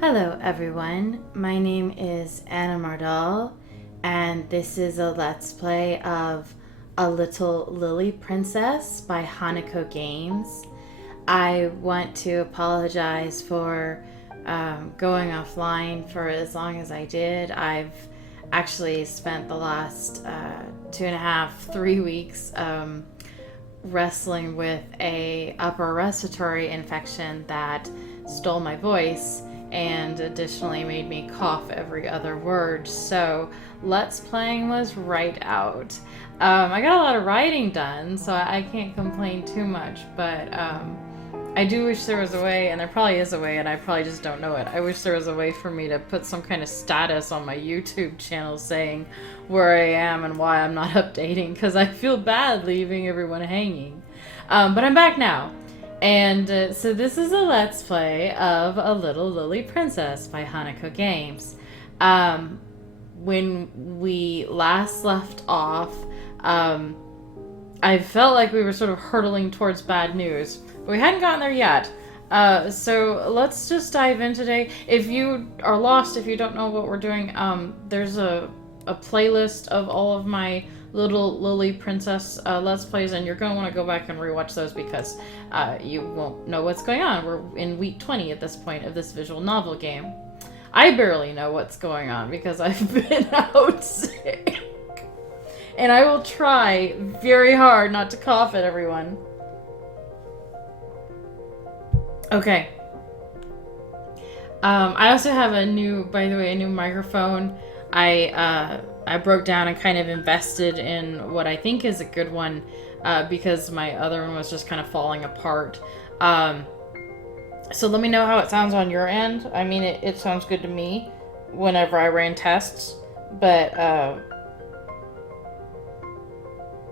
Hello everyone, my name is Anna Mardal, and this is a Let's Play of A Little Lily Princess by Hanako Games. I want to apologize for going offline for as long as I did. I've actually spent the last 2.5-3 weeks wrestling with a upper respiratory infection that stole my voice and additionally made me cough every other word. So Let's Playing was right out. I got a lot of writing done, so I can't complain too much, but I do wish there was a way, and there probably is a way, and I probably just don't know it. I wish there was a way for me to put some kind of status on my YouTube channel saying where I am and why I'm not updating, because I feel bad leaving everyone hanging. But I'm back now. And so this is a Let's Play of A Little Lily Princess by Hanako Games. When we last left off, I felt like we were sort of hurtling towards bad news, but we hadn't gotten there yet. So let's just dive in today. If you are lost, if you don't know what we're doing, there's a playlist of all of my Little Lily Princess Let's Plays, and you're going to want to go back and rewatch those because you won't know what's going on. We're in week 20 at this point of this visual novel game. I barely know what's going on because I've been out sick. And I will try very hard not to cough at everyone. Okay. I also have a new microphone. I broke down and kind of invested in what I think is a good one because my other one was just kind of falling apart. So let me know how it sounds on your end. I mean, it sounds good to me whenever I ran tests, but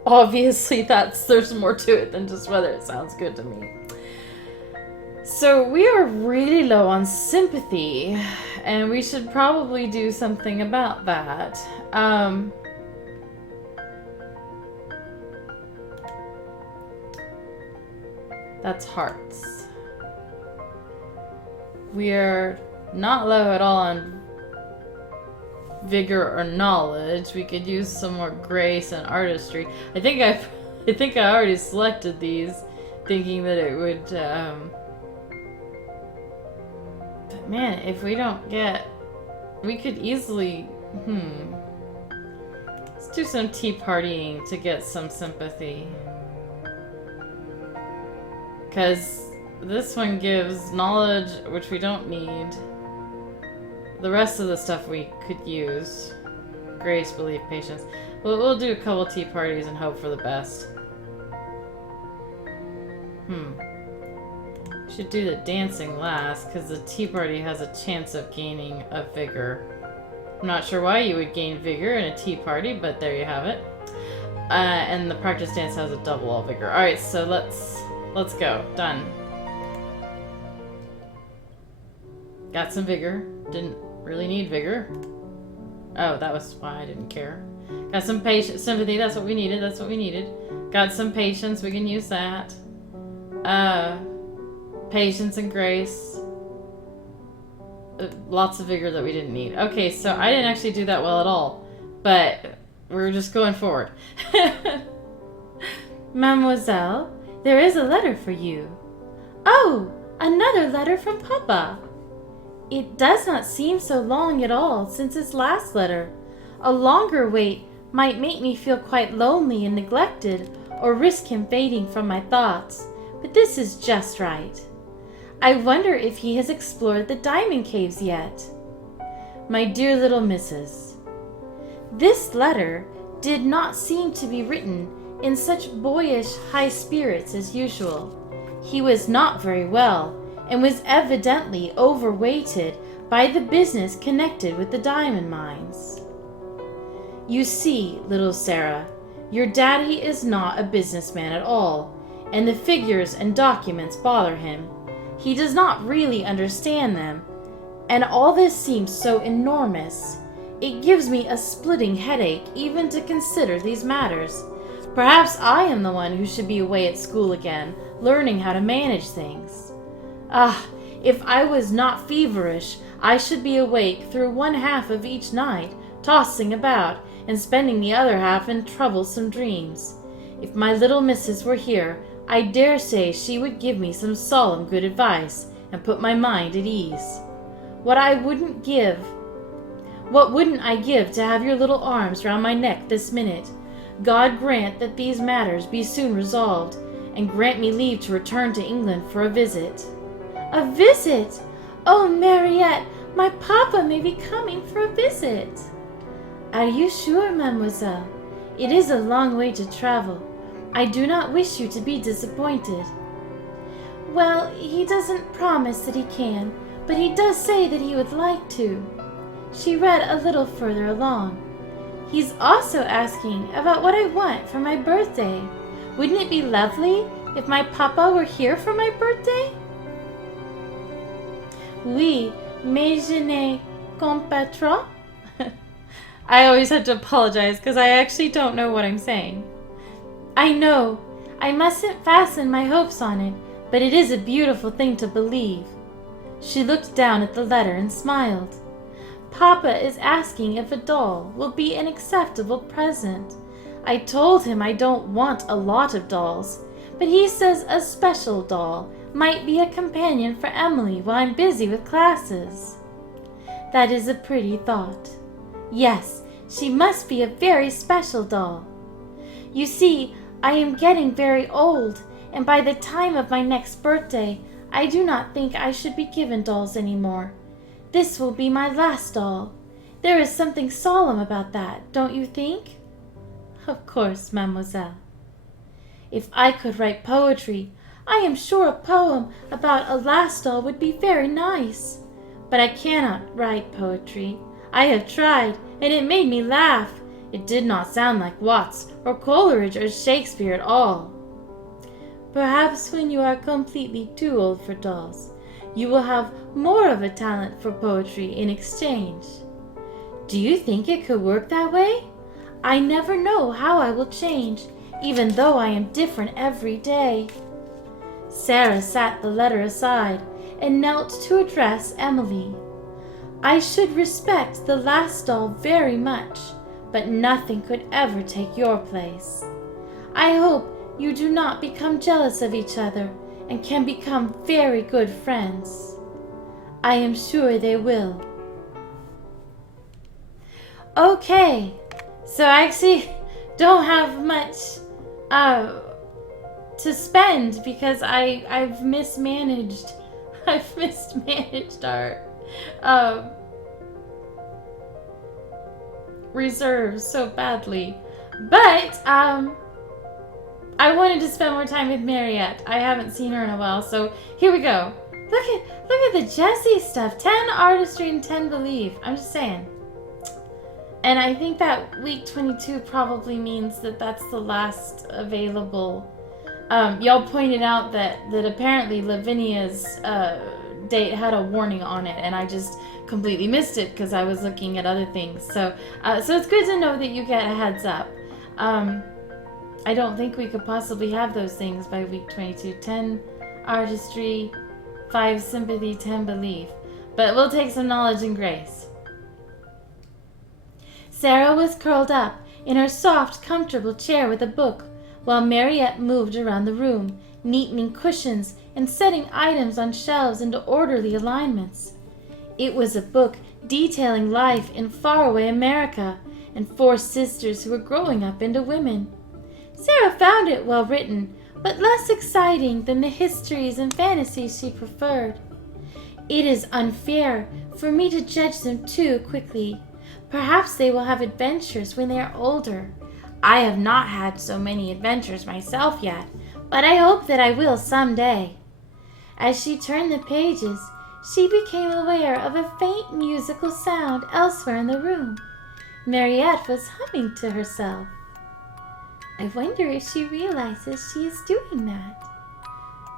obviously there's more to it than just whether it sounds good to me. So we are really low on sympathy, and we should probably do something about that. That's hearts. We are not low at all on vigor or knowledge. We could use some more grace and artistry. I think I already selected these, thinking that it would. But man, if we don't get, we could easily. Let's do some tea partying to get some sympathy. Because this one gives knowledge, which we don't need. The rest of the stuff we could use. Grace, belief, patience. We'll do a couple tea parties and hope for the best. Should do the dancing last, because the tea party has a chance of gaining a vigor. I'm not sure why you would gain vigor in a tea party, but there you have it. And the practice dance has a double all vigor. Alright, so let's go. Done. Got some vigor. Didn't really need vigor. Oh, that was why I didn't care. Got some patience, sympathy. That's what we needed. That's what we needed. Got some patience. We can use that. Patience and grace. Lots of vigor that we didn't need. Okay, so I didn't actually do that well at all, but we're just going forward. Mademoiselle, there is a letter for you. Oh, another letter from Papa. It does not seem so long at all since his last letter. A longer wait might make me feel quite lonely and neglected, or risk him fading from my thoughts, but this is just right. I wonder if he has explored the diamond caves yet. My dear little Mrs. This letter did not seem to be written in such boyish high spirits as usual. He was not very well, and was evidently overweighted by the business connected with the diamond mines. You see, little Sarah, your daddy is not a businessman at all, and the figures and documents bother him. He does not really understand them, and all this seems so enormous. It gives me a splitting headache even to consider these matters. Perhaps I am the one who should be away at school again, learning how to manage things. Ah, if I was not feverish, I should be awake through one half of each night, tossing about, and spending the other half in troublesome dreams. If my little missus were here, I dare say she would give me some solemn good advice, and put my mind at ease. What wouldn't I give to have your little arms round my neck this minute? God grant that these matters be soon resolved, and grant me leave to return to England for a visit. A visit? Oh, Mariette, my papa may be coming for a visit. Are you sure, mademoiselle? It is a long way to travel. I do not wish you to be disappointed. Well, he doesn't promise that he can, but he does say that he would like to. She read a little further along. He's also asking about what I want for my birthday. Wouldn't it be lovely if my papa were here for my birthday? Oui, mais je ne comprends trop. I always have to apologize because I actually don't know what I'm saying. I know. I mustn't fasten my hopes on it, but it is a beautiful thing to believe. She looked down at the letter and smiled. Papa is asking if a doll will be an acceptable present. I told him I don't want a lot of dolls, but he says a special doll might be a companion for Emily while I'm busy with classes. That is a pretty thought. Yes, she must be a very special doll. You see, I am getting very old, and by the time of my next birthday, I do not think I should be given dolls anymore. This will be my last doll. There is something solemn about that, don't you think? Of course, mademoiselle. If I could write poetry, I am sure a poem about a last doll would be very nice. But I cannot write poetry. I have tried, and it made me laugh. It did not sound like Watts or Coleridge or Shakespeare at all. Perhaps when you are completely too old for dolls, you will have more of a talent for poetry in exchange. Do you think it could work that way? I never know how I will change, even though I am different every day. Sarah sat the letter aside and knelt to address Emily. I should respect the last doll very much, but nothing could ever take your place. I hope you do not become jealous of each other and can become very good friends. I am sure they will. Okay, so I actually don't have much to spend because I've mismanaged our reserves so badly. But I wanted to spend more time with Mariette. I haven't seen her in a while, so here we go. Look at the Jessie stuff. 10 artistry and 10 belief. I'm just saying. And I think that week 22 probably means that that's the last available. Y'all pointed out that apparently Lavinia's date had a warning on it, and I just completely missed it because I was looking at other things. So it's good to know that you get a heads up. I don't think we could possibly have those things by week 22. 10 artistry, 5 sympathy, 10 belief. But we'll take some knowledge and grace. Sarah was curled up in her soft, comfortable chair with a book, while Mariette moved around the room, neatening cushions and setting items on shelves into orderly alignments. It was a book detailing life in faraway America and 4 sisters who were growing up into women. Sarah found it well written, but less exciting than the histories and fantasies she preferred. It is unfair for me to judge them too quickly. Perhaps they will have adventures when they are older. I have not had so many adventures myself yet, but I hope that I will someday. As she turned the pages, she became aware of a faint musical sound elsewhere in the room. Mariette was humming to herself. I wonder if she realizes she is doing that.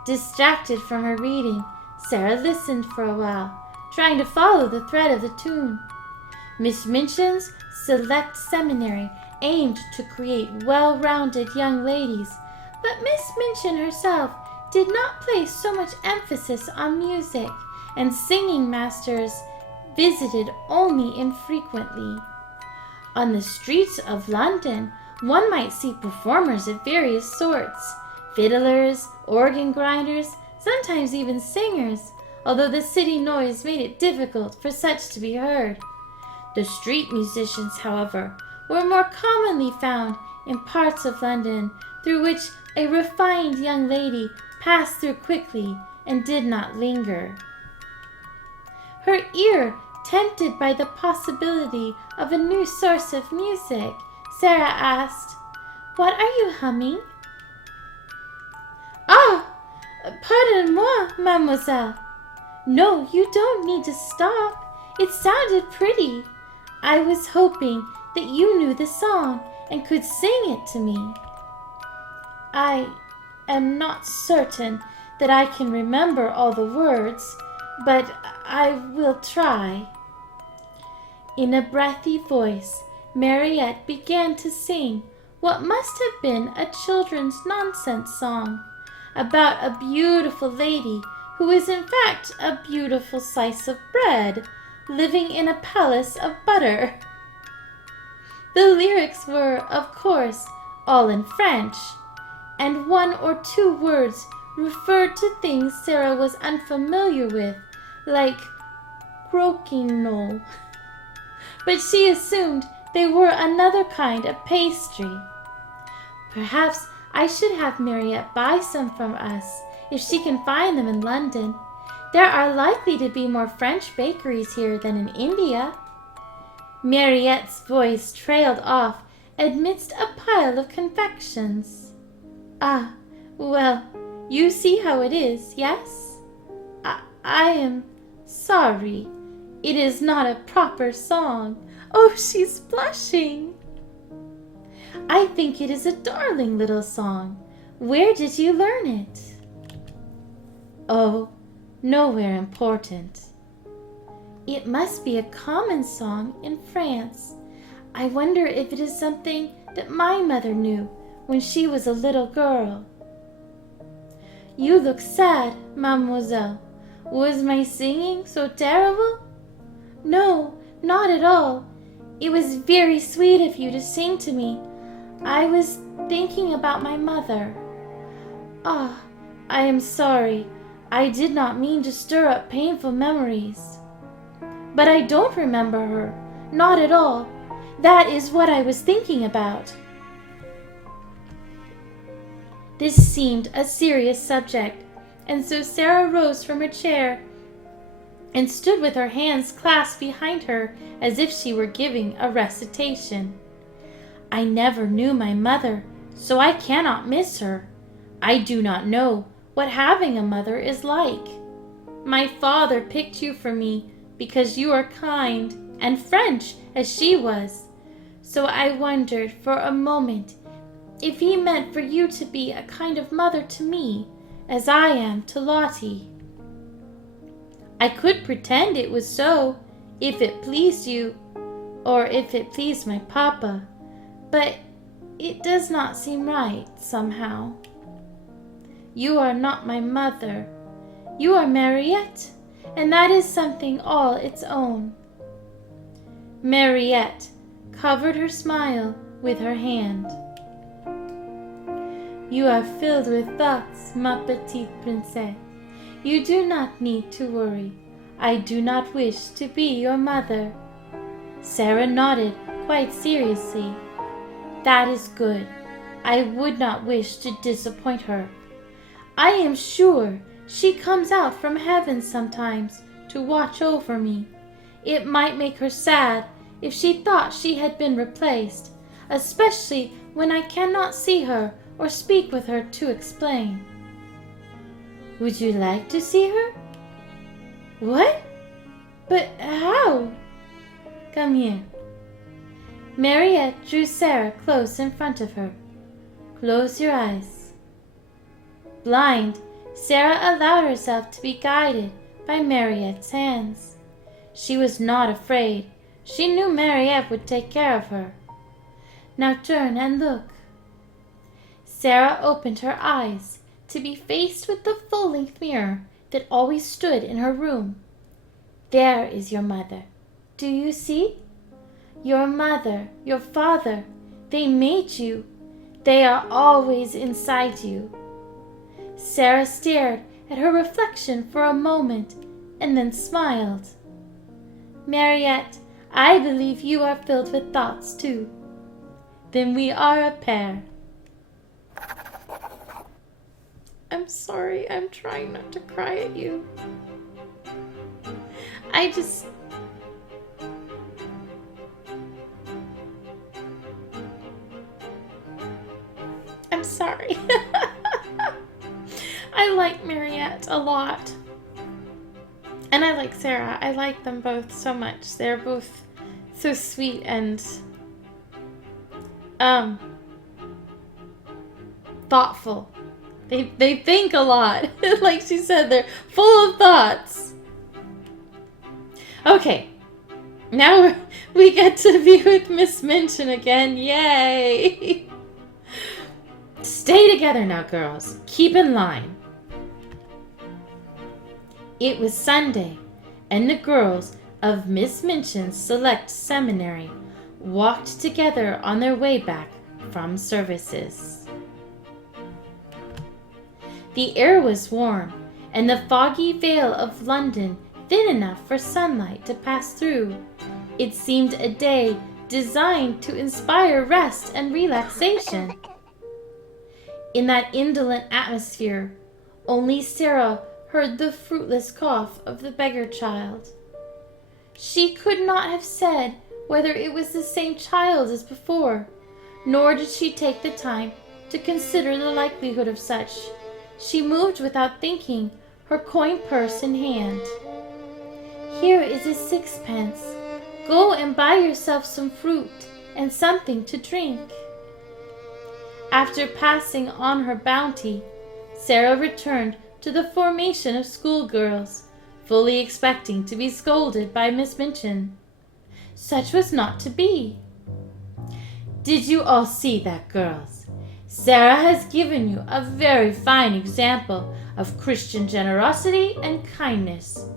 Distracted from her reading, Sarah listened for a while, trying to follow the thread of the tune. Miss Minchin's select seminary aimed to create well-rounded young ladies, but Miss Minchin herself did not place so much emphasis on music, and singing masters visited only infrequently. On the streets of London, one might see performers of various sorts, fiddlers, organ grinders, sometimes even singers, although the city noise made it difficult for such to be heard. The street musicians, however, were more commonly found in parts of London through which a refined young lady passed through quickly and did not linger. Her ear, tempted by the possibility of a new source of music, Sarah asked, "What are you humming?" "Ah, pardon-moi, mademoiselle." "No, you don't need to stop. It sounded pretty. I was hoping that you knew the song and could sing it to me." "I am not certain that I can remember all the words, but I will try." In a breathy voice, Mariette began to sing what must have been a children's nonsense song about a beautiful lady who is in fact a beautiful slice of bread living in a palace of butter. The lyrics were, of course, all in French, and one or two words referred to things Sarah was unfamiliar with, like croquignon, but she assumed they were another kind of pastry. "Perhaps I should have Mariette buy some from us, if she can find them in London. There are likely to be more French bakeries here than in India." Mariette's voice trailed off amidst a pile of confections. "Ah, well, you see how it is, yes? I am sorry. It is not a proper song." Oh, she's blushing. "I think it is a darling little song. Where did you learn it?" "Oh, nowhere important." "It must be a common song in France. I wonder if it is something that my mother knew when she was a little girl." "You look sad, mademoiselle. Was my singing so terrible?" "No, not at all. It was very sweet of you to sing to me. I was thinking about my mother." "Ah, I am sorry. I did not mean to stir up painful memories." "But I don't remember her. Not at all. That is what I was thinking about." This seemed a serious subject, and so Sarah rose from her chair and stood with her hands clasped behind her as if she were giving a recitation. "I never knew my mother, so I cannot miss her. I do not know what having a mother is like. My father picked you for me because you are kind and French as she was, so I wondered for a moment if he meant for you to be a kind of mother to me as I am to Lottie. I could pretend it was so, if it pleased you, or if it pleased my papa, but it does not seem right, somehow. You are not my mother. You are Mariette, and that is something all its own." Mariette covered her smile with her hand. "You are filled with thoughts, ma petite princesse. You do not need to worry. I do not wish to be your mother." Sarah nodded quite seriously. "That is good. I would not wish to disappoint her. I am sure she comes out from heaven sometimes to watch over me. It might make her sad if she thought she had been replaced, especially when I cannot see her or speak with her to explain." "Would you like to see her?" "What? But how?" "Come here." Mariette drew Sarah close in front of her. "Close your eyes." Blind, Sarah allowed herself to be guided by Mariette's hands. She was not afraid. She knew Mariette would take care of her. "Now turn and look." Sarah opened her eyes to be faced with the full-length mirror that always stood in her room. There is your mother. Do you see? Your mother, your father, they made you. They are always inside you. Sarah stared at her reflection for a moment and then smiled. Mariette, I believe you are filled with thoughts too. Then we are a pair. I'm sorry, I'm trying not to cry at you. I'm sorry. I like Mariette a lot. And I like Sarah. I like them both so much. They're both so sweet and thoughtful. They think a lot. Like she said, they're full of thoughts. Okay. Now we get to be with Miss Minchin again. Yay! Stay together now, girls. Keep in line. It was Sunday, and the girls of Miss Minchin's Select Seminary walked together on their way back from services. The air was warm, and the foggy veil of London thin enough for sunlight to pass through. It seemed a day designed to inspire rest and relaxation. In that indolent atmosphere, only Sarah heard the fruitless cough of the beggar child. She could not have said whether it was the same child as before, nor did she take the time to consider the likelihood of such. She moved without thinking, her coin purse in hand. Here is a sixpence. Go and buy yourself some fruit and something to drink. After passing on her bounty, Sarah returned to the formation of schoolgirls, fully expecting to be scolded by Miss Minchin. Such was not to be. Did you all see that, girls? Sarah has given you a very fine example of Christian generosity and kindness.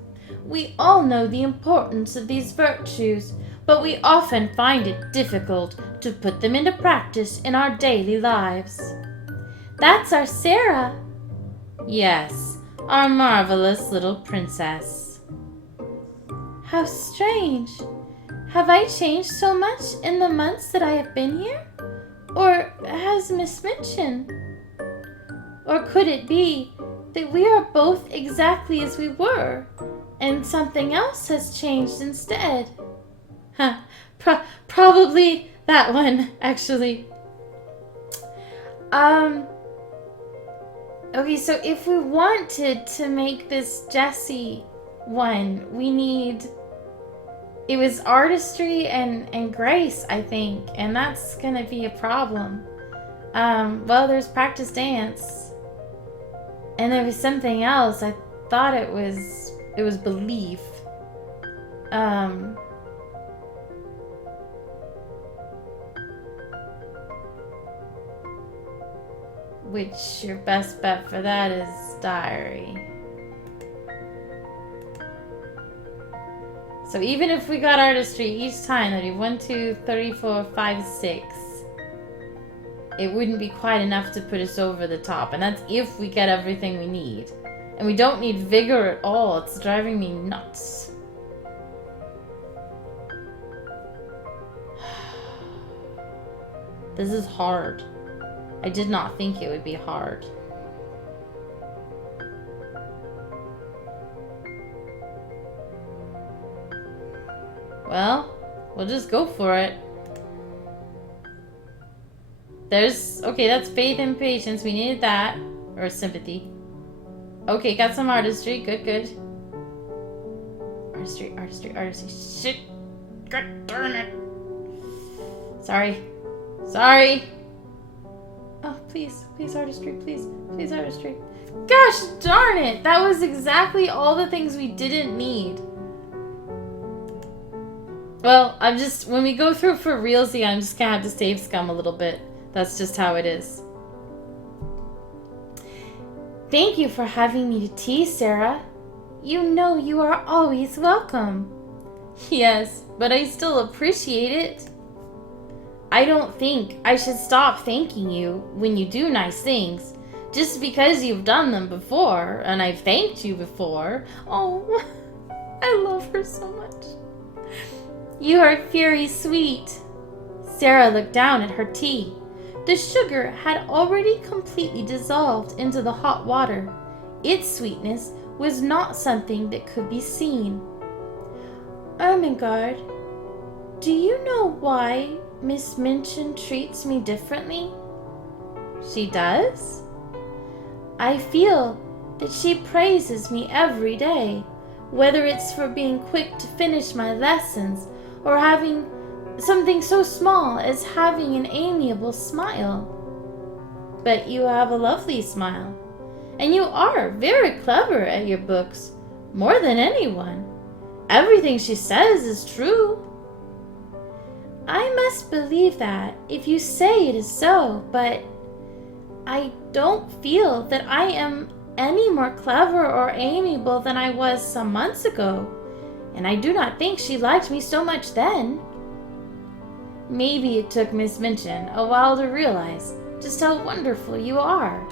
We all know the importance of these virtues, but we often find it difficult to put them into practice in our daily lives. That's our Sarah. Yes, our marvelous little princess. How strange. Have I changed so much in the months that I have been here? Or has Miss Minchin? Or could it be that we are both exactly as we were, and something else has changed instead? Probably that one, actually. Okay, so if we wanted to make this Jessie one, we need... It was artistry and grace, I think, and that's gonna be a problem. Well, there's practice dance. And there was something else. I thought it was belief. Which your best bet for that is diary. So even if we got artistry each time, that'd be 1, 2, 3, 4, 5, 6. It wouldn't be quite enough to put us over the top. And that's if we get everything we need. And we don't need vigor at all. It's driving me nuts. This is hard. I did not think it would be hard. Well, we'll just go for it. Okay, that's faith and patience. We needed that. Or sympathy. Okay, got some artistry. Good, good. Artistry. Shit. God darn it. Sorry. Oh, please, artistry, please, artistry. Gosh darn it! That was exactly all the things we didn't need. Well, when we go through for realsy, I'm just gonna have to save scum a little bit. That's just how it is. Thank you for having me to tea, Sarah. You know you are always welcome. Yes, but I still appreciate it. I don't think I should stop thanking you when you do nice things, just because you've done them before, and I've thanked you before. Oh, I love her so much. You are very sweet. Sarah looked down at her tea. The sugar had already completely dissolved into the hot water. Its sweetness was not something that could be seen. Ermengarde, do you know why Miss Minchin treats me differently? She does? I feel that she praises me every day, whether it's for being quick to finish my lessons or having something so small as having an amiable smile. But you have a lovely smile, and you are very clever at your books, more than anyone. Everything she says is true. I must believe that if you say it is so, but I don't feel that I am any more clever or amiable than I was some months ago, and I do not think she liked me so much then. Maybe it took Miss Minchin a while to realize just how wonderful you are.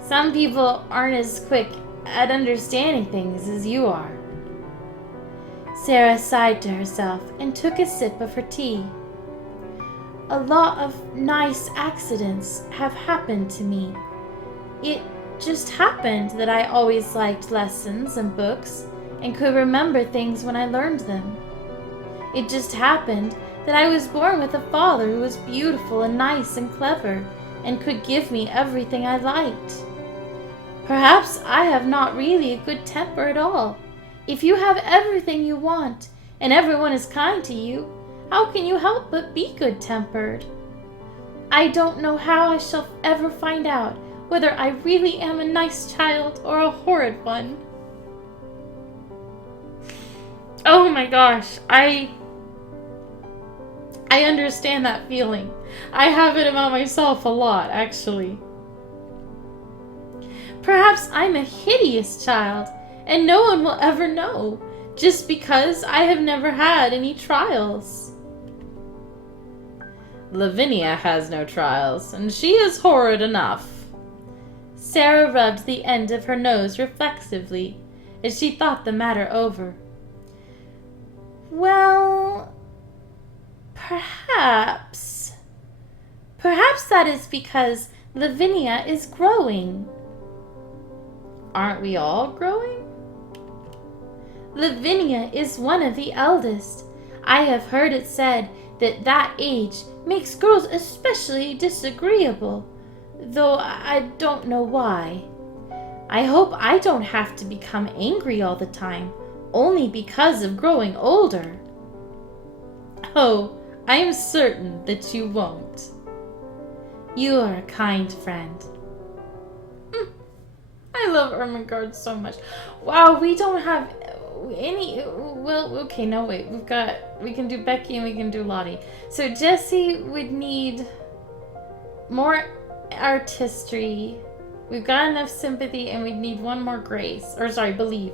Some people aren't as quick at understanding things as you are. Sarah sighed to herself and took a sip of her tea. A lot of nice accidents have happened to me. It just happened that I always liked lessons and books and could remember things when I learned them. It just happened that I was born with a father who was beautiful and nice and clever and could give me everything I liked. Perhaps I have not really a good temper at all. If you have everything you want and everyone is kind to you, how can you help but be good-tempered? I don't know how I shall ever find out whether I really am a nice child or a horrid one. Oh my gosh, I understand that feeling. I have it about myself a lot, actually. Perhaps I'm a hideous child, and no one will ever know, just because I have never had any trials. Lavinia has no trials, and she is horrid enough. Sarah rubbed the end of her nose reflexively as she thought the matter over. Well, perhaps that is because Lavinia is growing. Aren't we all growing? Lavinia is one of the eldest. I have heard it said that that age makes girls especially disagreeable, though I don't know why. I hope I don't have to become angry all the time, only because of growing older. Oh, I am certain that you won't. You are a kind friend. I love Ermengarde so much. Wow, we don't have any... Well, okay, no, wait. We can do Becky and we can do Lottie. So Jessie would need more artistry. We've got enough sympathy and we'd need one more grace. Or sorry, believe.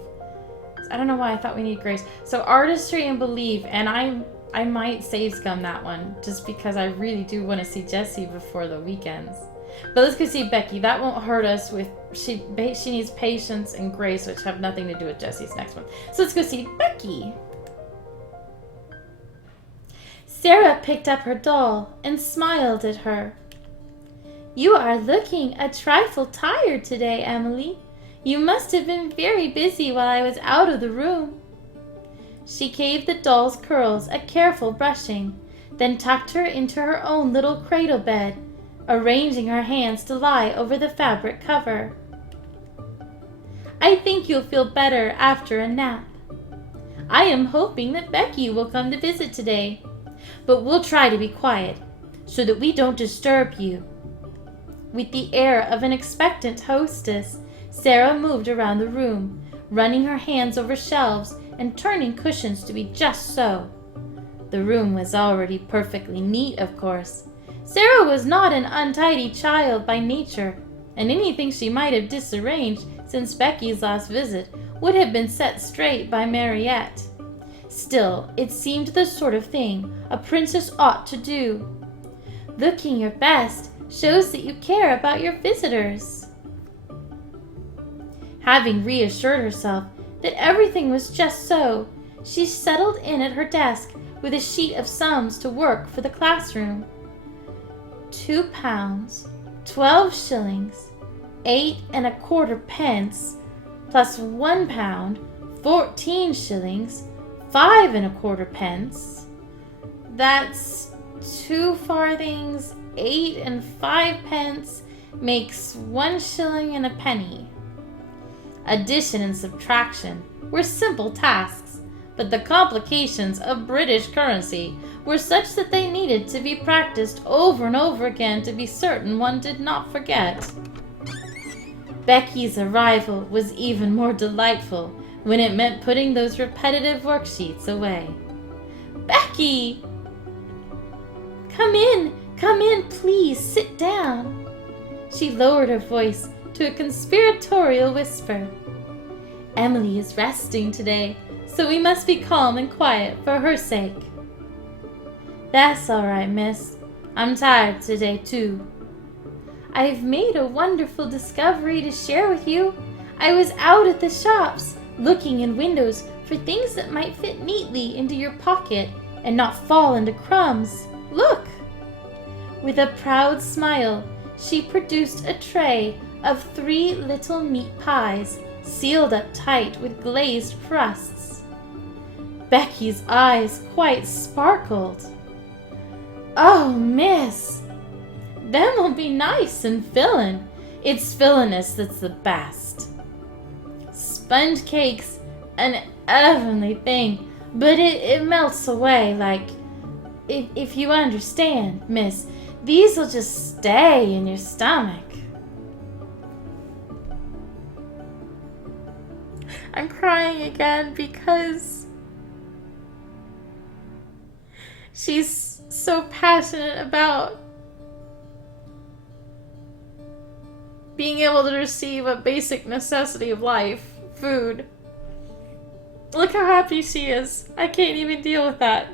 I don't know why I thought we need grace. So artistry and believe. And I might save scum that one just because I really do want to see Jessie before the weekends. But let's go see Becky. That won't hurt us with... She needs patience and grace, which have nothing to do with Jessie's next one. So let's go see Becky. Sarah picked up her doll and smiled at her. You are looking a trifle tired today, Emily. You must have been very busy while I was out of the room. She gave the doll's curls a careful brushing, then tucked her into her own little cradle bed, arranging her hands to lie over the fabric cover. I think you'll feel better after a nap. I am hoping that Becky will come to visit today, but we'll try to be quiet so that we don't disturb you. With the air of an expectant hostess, Sarah moved around the room, running her hands over shelves and turning cushions to be just so. The room was already perfectly neat, of course. Sarah was not an untidy child by nature, and anything she might have disarranged since Becky's last visit would have been set straight by Mariette. Still, it seemed the sort of thing a princess ought to do. Looking your best shows that you care about your visitors. Having reassured herself that everything was just so, she settled in at her desk with a sheet of sums to work for the classroom. £2, 12 shillings, 8¼ plus £1, 14 shillings, 5¼ That's 2 farthings, 8 5 makes 1 shilling and a penny. Addition and subtraction were simple tasks, but the complications of British currency were such that they needed to be practiced over and over again to be certain one did not forget. Becky's arrival was even more delightful when it meant putting those repetitive worksheets away. "Becky! Come in, please, sit down." She lowered her voice to a conspiratorial whisper. "Emily is resting today, so we must be calm and quiet for her sake." "That's all right, miss. I'm tired today, too." "I've made a wonderful discovery to share with you. I was out at the shops, looking in windows for things that might fit neatly into your pocket and not fall into crumbs. Look!" With a proud smile, she produced a tray of 3 little meat pies, sealed up tight with glazed crusts. Becky's eyes quite sparkled. "Oh, miss, them will be nice and fillin'. It's filliness that's the best. Sponge cake's an heavenly thing, but it melts away like, if you understand, miss, these'll just stay in your stomach." I'm crying again because she's so passionate about being able to receive a basic necessity of life, food. Look how happy she is. I can't even deal with that.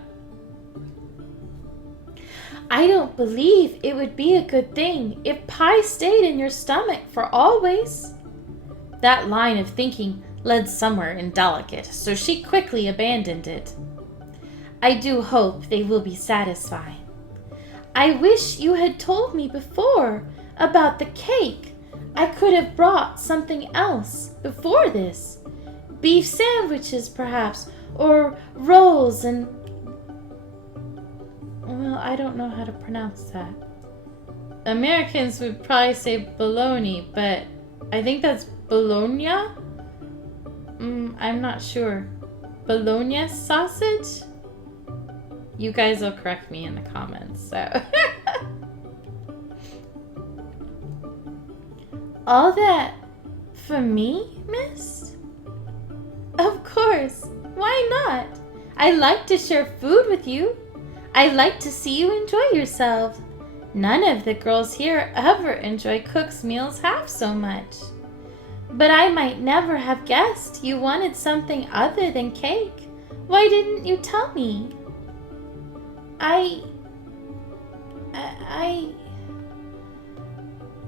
"I don't believe it would be a good thing if pie stayed in your stomach for always." That line of thinking led somewhere indelicate, so she quickly abandoned it. "I do hope they will be satisfied. I wish you had told me before about the cake. I could have brought something else before this. Beef sandwiches, perhaps, or rolls and... well, I don't know how to pronounce that. Americans would probably say bologna, but I think that's bologna? I'm not sure. Bologna sausage? You guys will correct me in the comments, so... "All that for me, miss?" "Of course. Why not? I like to share food with you. I like to see you enjoy yourself. None of the girls here ever enjoy cook's meals half so much. But I might never have guessed you wanted something other than cake. Why didn't you tell me?" I...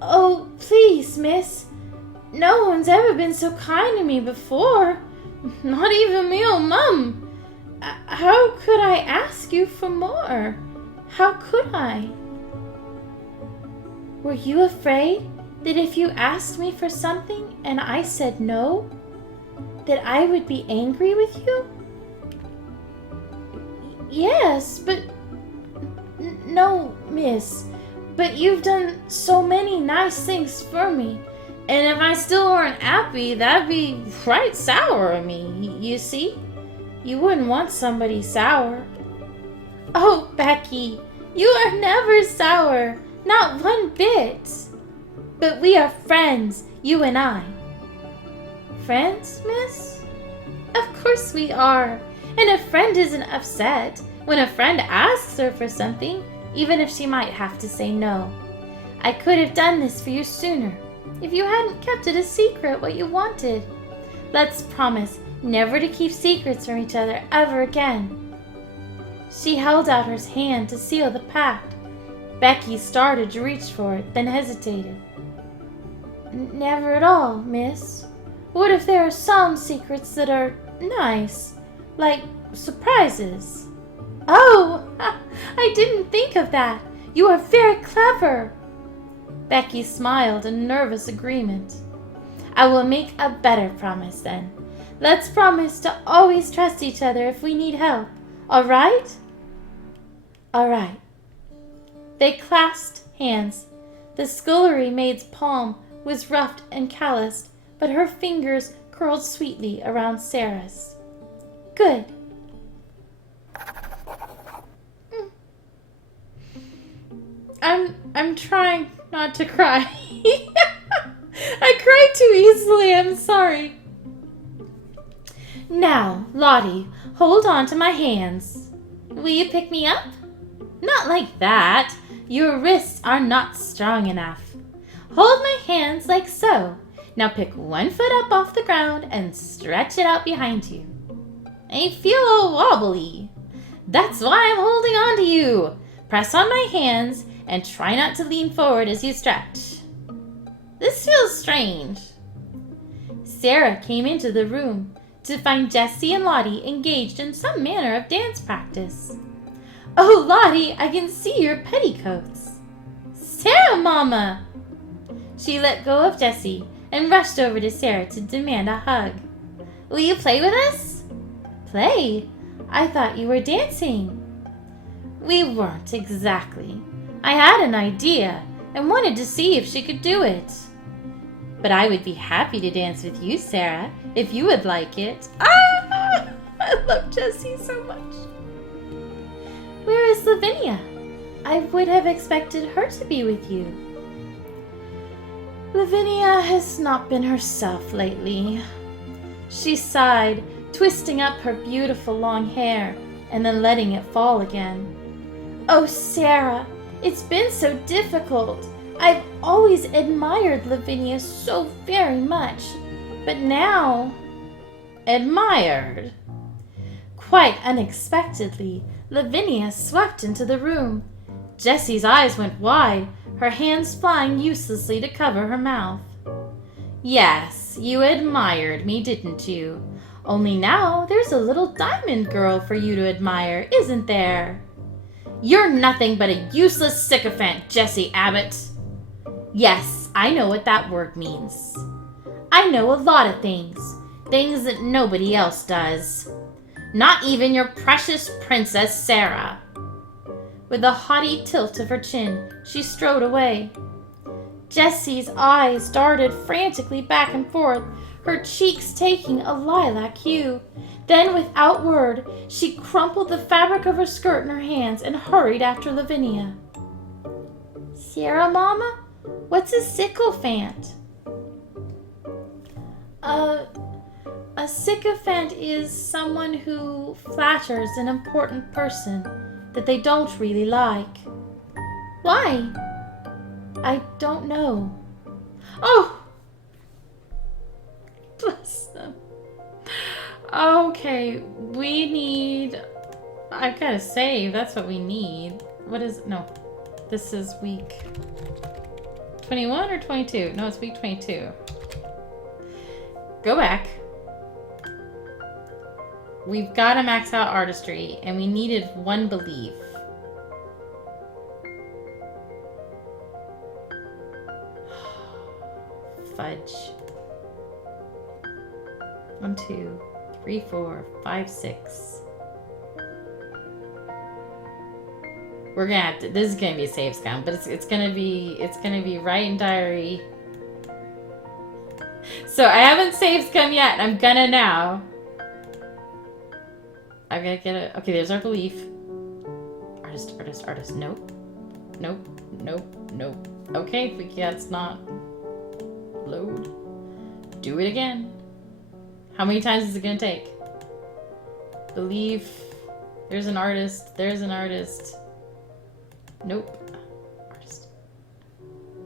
"Oh, please, miss. No one's ever been so kind to me before. Not even me old mum. How could I ask you for more? How could I?" "Were you afraid that if you asked me for something and I said no, that I would be angry with you?" "Yes, but... no, miss. But you've done so many nice things for me, and if I still weren't happy, that'd be right sour of me, you see? You wouldn't want somebody sour." "Oh, Becky, you are never sour, not one bit. But we are friends, you and I." "Friends, miss? Of course we are, and a friend isn't upset when a friend asks her for something, even if she might have to say no. I could have done this for you sooner, if you hadn't kept it a secret what you wanted. Let's promise never to keep secrets from each other ever again." She held out her hand to seal the pact. Becky started to reach for it, then hesitated. "Never at all, miss. What if there are some secrets that are nice, like surprises?" "Oh, I didn't think of that. You are very clever." Becky smiled in nervous agreement. "I will make a better promise then. Let's promise to always trust each other if we need help. All right?" "All right." They clasped hands. The scullery maid's palm was roughed and calloused, but her fingers curled sweetly around Sarah's. "Good." I'm trying not to cry. I cry too easily, I'm sorry. "Now, Lottie, hold on to my hands. Will you pick me up?" "Not like that. Your wrists are not strong enough. Hold my hands like so. Now pick one foot up off the ground and stretch it out behind you." "I feel all wobbly." "That's why I'm holding on to you. Press on my hands and try not to lean forward as you stretch." "This feels strange." Sarah came into the room to find Jessie and Lottie engaged in some manner of dance practice. "Oh, Lottie, I can see your petticoats." "Sarah, Mama!" She let go of Jessie and rushed over to Sarah to demand a hug. "Will you play with us?" "Play? I thought you were dancing." "We weren't exactly. I had an idea and wanted to see if she could do it." "But I would be happy to dance with you, Sarah, if you would like it." Ah! I love Jessie so much. "Where is Lavinia? I would have expected her to be with you." "Lavinia has not been herself lately." She sighed, twisting up her beautiful long hair and then letting it fall again. "Oh, Sarah, it's been so difficult. I've always admired Lavinia so very much, but now—" "Admired?" Quite unexpectedly, Lavinia swept into the room. Jessie's eyes went wide, her hands flying uselessly to cover her mouth. "Yes, you admired me, didn't you? Only now there's a little diamond girl for you to admire, isn't there?" "You're nothing but a useless sycophant, Jessie Abbott." "Yes, I know what that word means. I know a lot of things that nobody else does. Not even your precious Princess Sarah." With a haughty tilt of her chin, she strode away. Jessie's eyes darted frantically back and forth, her cheeks taking a lilac hue. Then, without word, she crumpled the fabric of her skirt in her hands and hurried after Lavinia. "Sarah, Mama, what's a sycophant?" A sycophant is someone who flatters an important person that they don't really like." "Why?" "I don't know." "Oh! Bless them. Okay, we need... I've got to save. That's what we need. What is... No. This is week 21 or 22? No, it's week 22. Go back. We've got to max out artistry, and we needed one belief. Fudge. 1, 2, 3, 4, 5, 6. We're gonna have to. This is gonna be a save scum, but it's gonna be right in diary. So I haven't saved scum yet. I'm gonna now. I gotta get it. Okay, there's our belief. Artist, artist, artist. Nope. Nope. Nope. Nope. Okay, that's not. Load. Do it again. How many times is it gonna take? Belief. There's an artist. There's an artist. Nope. Artist.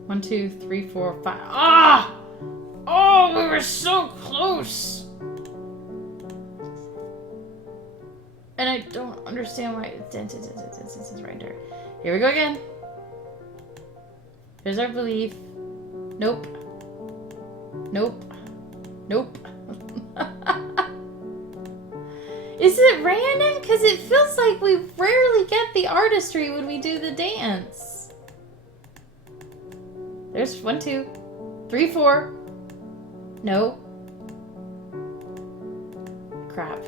1, 2, 3, 4, 5. Ah! Oh, we were so close. And I don't understand why it's right there. Here we go again. Here's our belief. Nope. Nope. Nope. Is it random? Because it feels like we rarely get the artistry when we do the dance. There's 1, 2, 3, 4. No. Crap.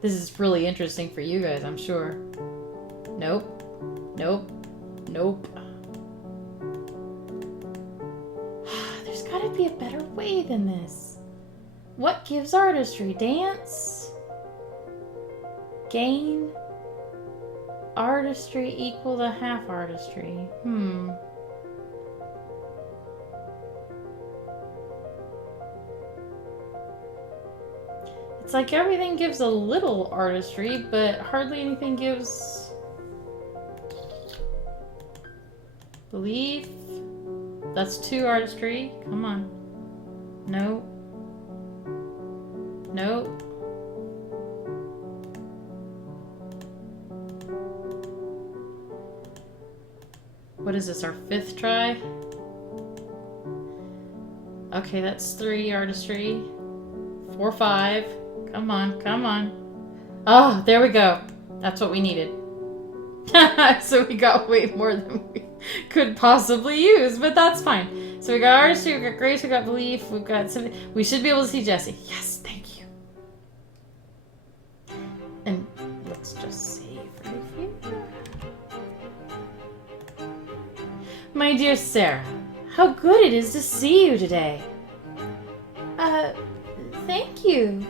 This is really interesting for you guys, I'm sure. Nope. Nope. Nope. There's gotta be a better way than this. What gives artistry? Dance? Gain? Artistry equal to half artistry. It's like everything gives a little artistry, but hardly anything gives belief. That's 2 artistry. Come on. No. No. What is this, our 5th try? Okay, that's 3 artistry. 4, 5. Come on, come on. Oh, there we go. That's what we needed. So we got way more than we could possibly use, but that's fine. So we got artistry, we got grace, we got belief, we've got something. We should be able to see Jessie. Yes, thank you. And let's just save right here. My dear Sarah, how good it is to see you today. Thank you.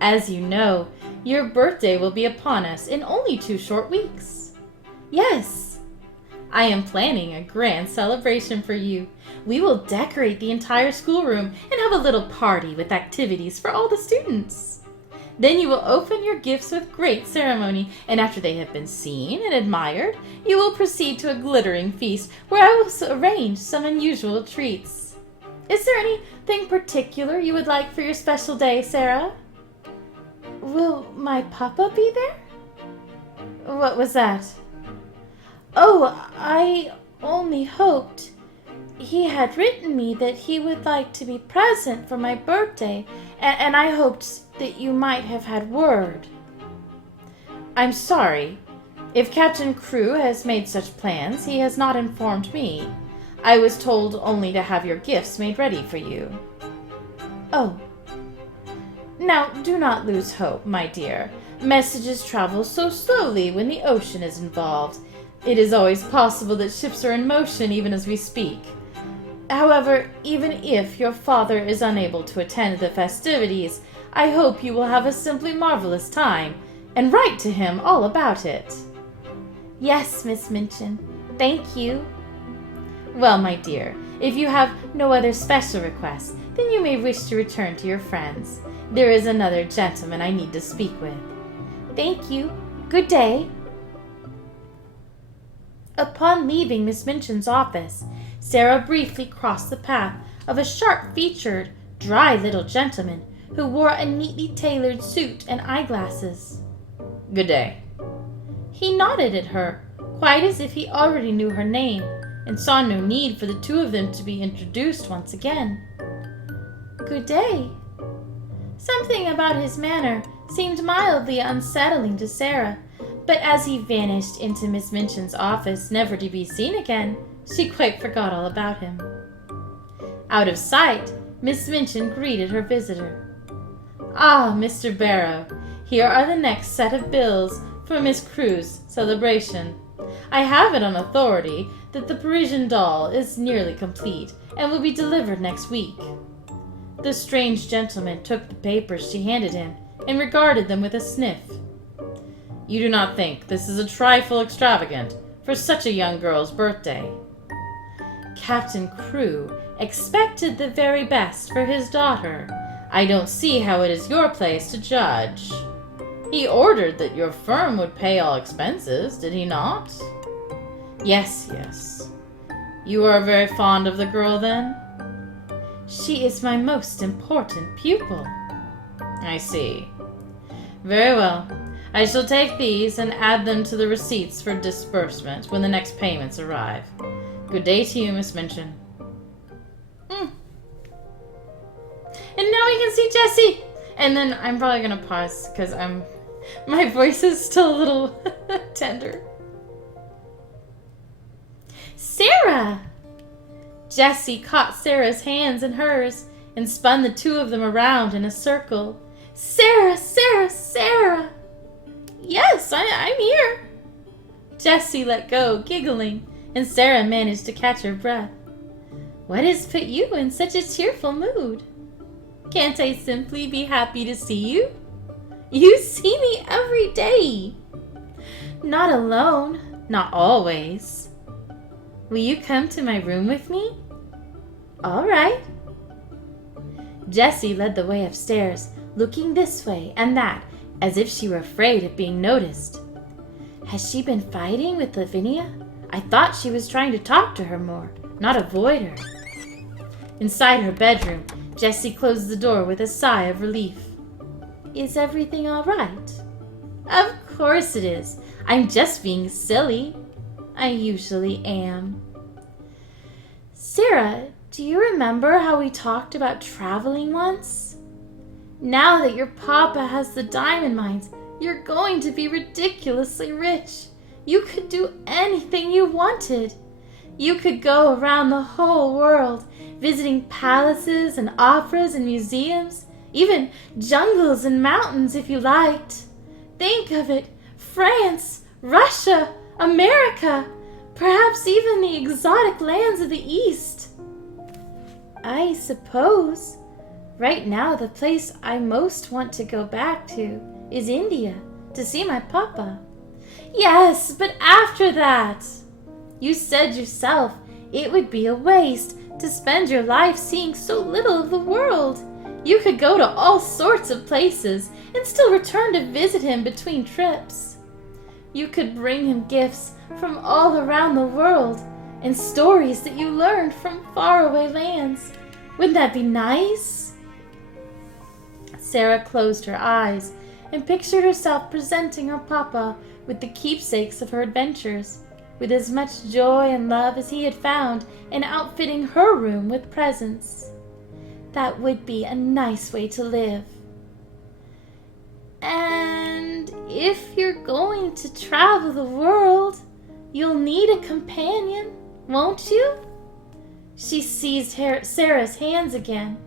As you know, your birthday will be upon us in only 2 short weeks. Yes. I am planning a grand celebration for you. We will decorate the entire schoolroom and have a little party with activities for all the students. Then you will open your gifts with great ceremony, and after they have been seen and admired, you will proceed to a glittering feast where I will arrange some unusual treats. Is there anything particular you would like for your special day, Sarah? Will my papa be there? What was that? Oh, I only hoped. He had written me that he would like to be present for my birthday, and I hoped that you might have had word. I'm sorry. If Captain Crew has made such plans, he has not informed me. I was told only to have your gifts made ready for you. Oh. Now, do not lose hope, my dear. Messages travel so slowly when the ocean is involved. It is always possible that ships are in motion even as we speak. However, even if your father is unable to attend the festivities, I hope you will have a simply marvelous time, and write to him all about it. Yes, Miss Minchin. Thank you. Well, my dear, if you have no other special requests, then you may wish to return to your friends. There is another gentleman I need to speak with. Thank you. Good day. Upon leaving Miss Minchin's office, Sarah briefly crossed the path of a sharp-featured, dry little gentleman who wore a neatly tailored suit and eyeglasses. Good day. He nodded at her, quite as if he already knew her name, and saw no need for the 2 of them to be introduced once again. Good day. Something about his manner seemed mildly unsettling to Sarah, but as he vanished into Miss Minchin's office, never to be seen again, she quite forgot all about him. Out of sight, Miss Minchin greeted her visitor. Ah, Mr. Barrow, here are the next set of bills for Miss Crew's celebration. I have it on authority that the Parisian doll is nearly complete and will be delivered next week. The strange gentleman took the papers she handed him and regarded them with a sniff. You do not think this is a trifle extravagant for such a young girl's birthday? Captain Crew expected the very best for his daughter. I don't see how it is your place to judge. He ordered that your firm would pay all expenses, did he not? Yes, yes. You are very fond of the girl, then? She is my most important pupil. I see. Very well. I shall take these and add them to the receipts for disbursement when the next payments arrive. Good day to you, Miss Minchin. And now we can see Jessie. And then I'm probably going to pause because my voice is still a little tender. Sarah! Jessie caught Sarah's hands in hers and spun the two of them around in a circle. Sarah, Sarah, Sarah! Yes, I'm here. Jessie let go, giggling, and Sarah managed to catch her breath. What has put you in such a cheerful mood? Can't I simply be happy to see you? You see me every day. Not alone, not always. Will you come to my room with me? All right. Jessie led the way upstairs, looking this way and that, as if she were afraid of being noticed. Has she been fighting with Lavinia? I thought she was trying to talk to her more, not avoid her. Inside her bedroom, Jessie closed the door with a sigh of relief. Is everything all right? Of course it is. I'm just being silly. I usually am. Sarah, do you remember how we talked about traveling once? Now that your papa has the diamond mines, you're going to be ridiculously rich. You could do anything you wanted. You could go around the whole world, visiting palaces and operas and museums, even jungles and mountains if you liked. Think of it, France, Russia, America, perhaps even the exotic lands of the East. I suppose right now the place I most want to go back to is India, to see my papa. Yes, but after that. You said yourself it would be a waste to spend your life seeing so little of the world. You could go to all sorts of places and still return to visit him between trips. You could bring him gifts from all around the world and stories that you learned from faraway lands. Wouldn't that be nice? Sarah closed her eyes and pictured herself presenting her papa with the keepsakes of her adventures, with as much joy and love as he had found in outfitting her room with presents. That would be a nice way to live. And if you're going to travel the world, you'll need a companion, won't you? She seized Sarah's hands again.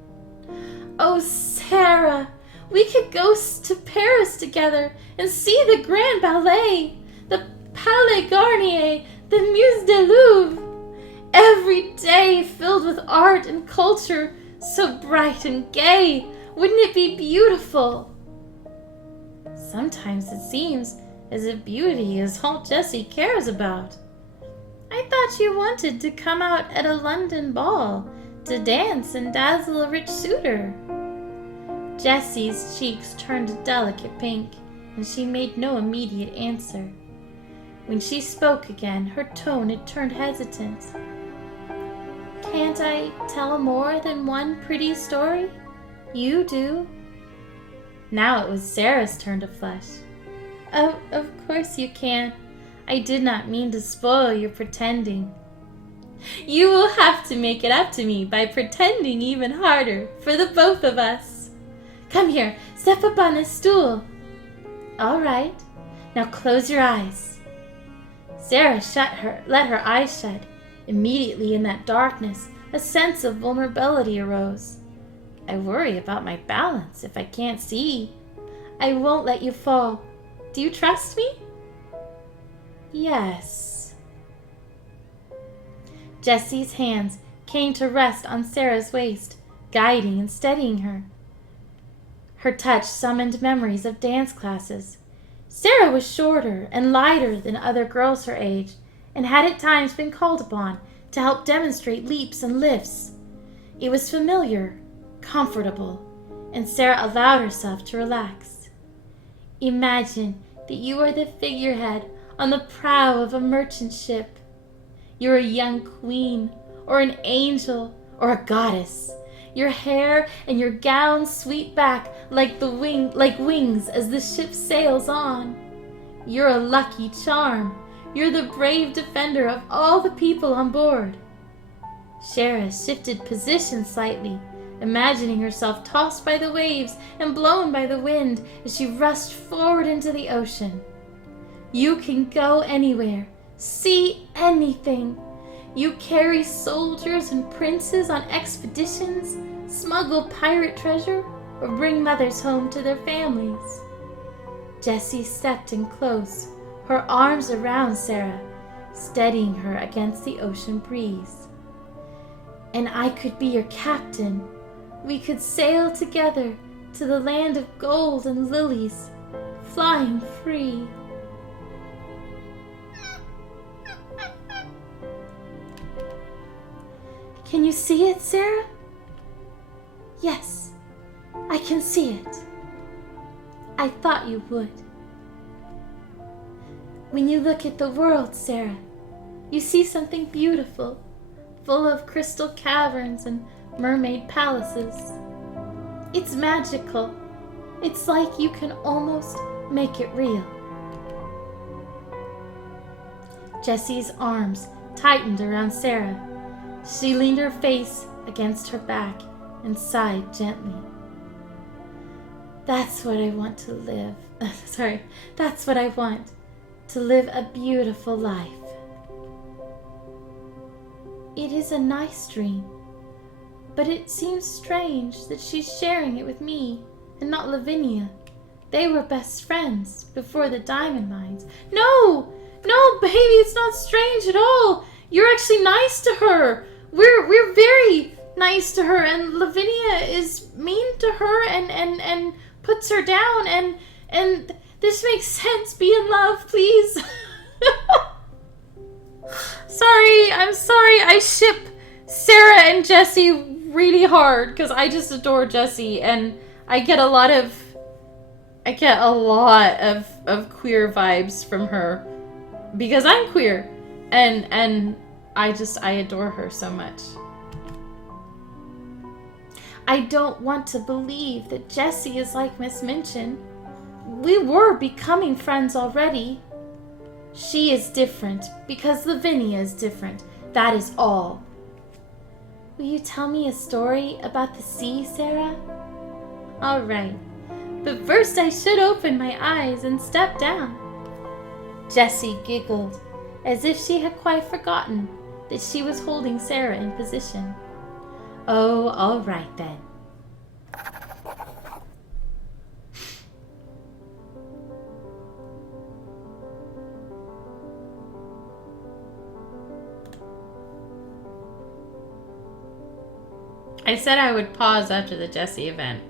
Oh, Sarah, we could go to Paris together and see the Grand Ballet, the Palais Garnier, the Musée du Louvre. Every day filled with art and culture, so bright and gay. Wouldn't it be beautiful? Sometimes it seems as if beauty is all Jessie cares about. I thought you wanted to come out at a London ball to dance and dazzle a rich suitor. Jessie's cheeks turned a delicate pink, and she made no immediate answer. When she spoke again, her tone had turned hesitant. Can't I tell more than one pretty story? You do. Now it was Sarah's turn to flush. Oh, of course you can. I did not mean to spoil your pretending. You will have to make it up to me by pretending even harder for the both of us. Come here, step up on this stool. All right, now close your eyes. Sarah let her eyes shut. Immediately in that darkness, a sense of vulnerability arose. I worry about my balance if I can't see. I won't let you fall. Do you trust me? Yes. Jessie's hands came to rest on Sarah's waist, guiding and steadying her. Her touch summoned memories of dance classes. Sarah was shorter and lighter than other girls her age, and had at times been called upon to help demonstrate leaps and lifts. It was familiar, comfortable, and Sarah allowed herself to relax. Imagine that you are the figurehead on the prow of a merchant ship. You're a young queen, or an angel, or a goddess. Your hair and your gown sweep back like wings as the ship sails on. You're a lucky charm. You're the brave defender of all the people on board. Shara shifted position slightly, imagining herself tossed by the waves and blown by the wind as she rushed forward into the ocean. You can go anywhere, see anything. You carry soldiers and princes on expeditions, smuggle pirate treasure, or bring mothers home to their families. Jessie stepped in close, her arms around Sarah, steadying her against the ocean breeze. And I could be your captain. We could sail together to the land of gold and lilies, flying free. Can you see it, Sarah? Yes, I can see it. I thought you would. When you look at the world, Sarah, you see something beautiful, full of crystal caverns and mermaid palaces. It's magical. It's like you can almost make it real. Jessie's arms tightened around Sarah. She leaned her face against her back and sighed gently. That's what I want to live. That's what I want. To live a beautiful life. It is a nice dream, but it seems strange that she's sharing it with me and not Lavinia. They were best friends before the diamond mines. No, baby, it's not strange at all. You're actually nice to her. We're very nice to her, and Lavinia is mean to her and puts her down, and this makes sense. Be in love, please. I'm sorry. I ship Sarah and Jessie really hard because I just adore Jessie, and I get a lot of queer vibes from her because I'm queer, and I adore her so much. I don't want to believe that Jessie is like Miss Minchin. We were becoming friends already. She is different because Lavinia is different. That is all. Will you tell me a story about the sea, Sarah? All right, but first I should open my eyes and step down. Jessie giggled, as if she had quite forgotten that she was holding Sarah in position. Oh, all right then. I said I would pause after the Jessie event.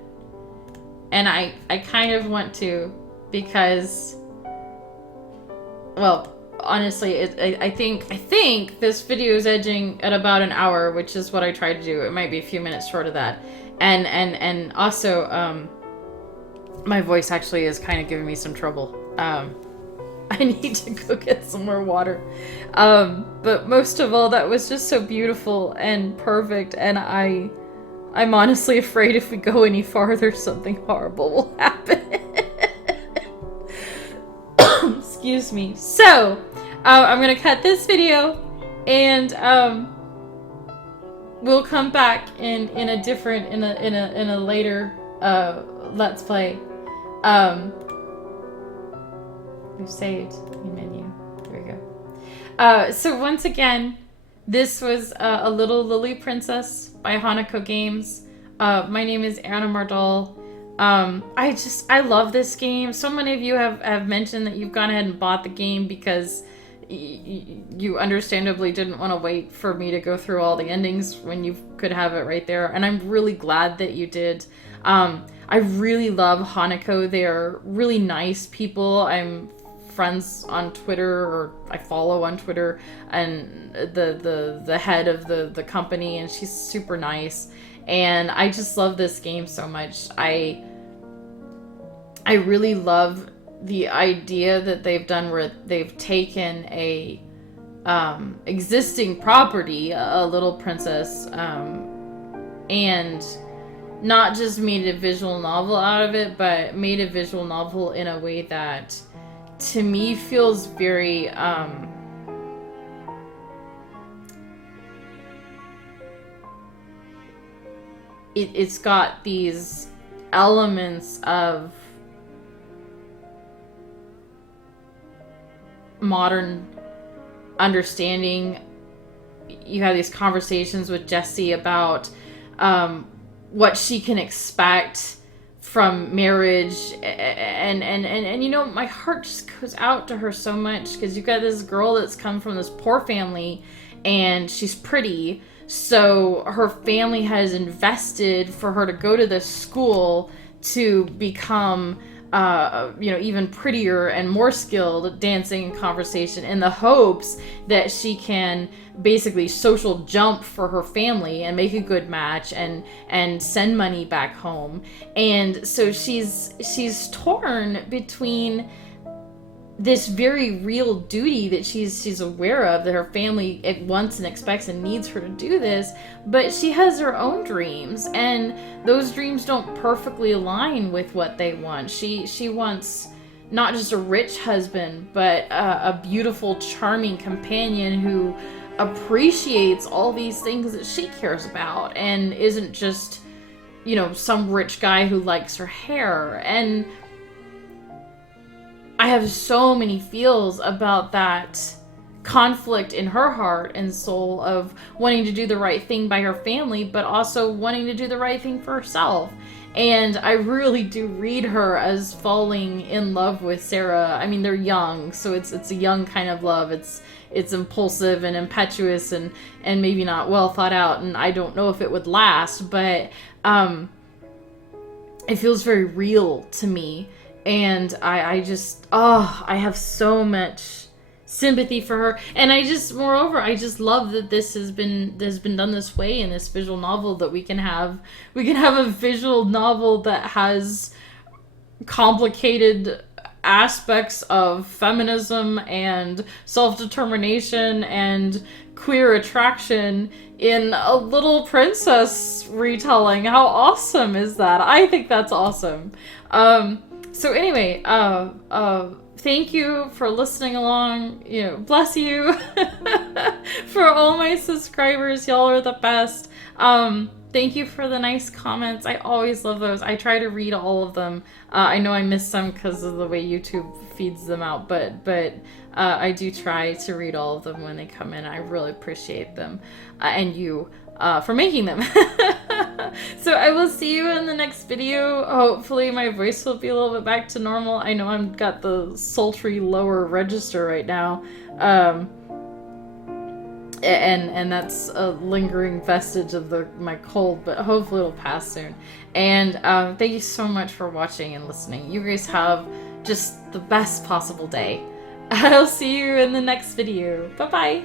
And I kind of want to because, well, honestly, I think this video is edging at about an hour, which is what I tried to do. It might be a few minutes short of that. And also, my voice actually is kind of giving me some trouble. I need to go get some more water. But most of all, that was just so beautiful and perfect, and I'm honestly afraid if we go any farther, something horrible will happen. Excuse me. So, I'm gonna cut this video, and we'll come back in a later let's play. We've saved in menu. There we go. So once again, this was A Little Lily Princess by Hanako Games. My name is Anna Mardal. I love this game. So many of you have mentioned that you've gone ahead and bought the game because you understandably didn't want to wait for me to go through all the endings when you could have it right there. And I'm really glad that you did. I really love Hanako. They are really nice people. I'm friends on Twitter, or I follow on Twitter, and the head of the company, and she's super nice. And I just love this game so much. I really love the idea that they've done where they've taken a existing property, a little princess, and not just made a visual novel out of it, but made a visual novel in a way that to me feels very it's got these elements of modern understanding. You have these conversations with Jessie about what she can expect from marriage, and you know, my heart just goes out to her so much, because you've got this girl that's come from this poor family and she's pretty, so her family has invested for her to go to this school to become even prettier and more skilled at dancing and conversation, in the hopes that she can basically social jump for her family and make a good match and send money back home. And so she's torn between this very real duty that she's aware of, that her family wants and expects and needs her to do this, but she has her own dreams, and those dreams don't perfectly align with what they want. She wants not just a rich husband, but a beautiful, charming companion who appreciates all these things that she cares about, and isn't just, some rich guy who likes her hair. And I have so many feels about that conflict in her heart and soul of wanting to do the right thing by her family, but also wanting to do the right thing for herself. And I really do read her as falling in love with Sarah. I mean, they're young, so it's a young kind of love. It's impulsive and impetuous and maybe not well thought out, and I don't know if it would last, but it feels very real to me. And I have so much sympathy for her. And I just love that this has been done this way in this visual novel, that we can have a visual novel that has complicated aspects of feminism and self-determination and queer attraction in a little princess retelling. How awesome is that? I think that's awesome. So anyway, thank you for listening along. Bless you. For all my subscribers, y'all are the best. Thank you for the nice comments. I always love those. I try to read all of them. I know I missed some because of the way YouTube feeds them out, but I do try to read all of them when they come in. I really appreciate them, and you for making them. So I will see you in the next video. Hopefully my voice will be a little bit back to normal. I know I've got the sultry lower register right now, and that's a lingering vestige of my cold, but hopefully it'll pass soon. And thank you so much for watching and listening. You guys have just the best possible day. I'll see you in the next video. Bye bye.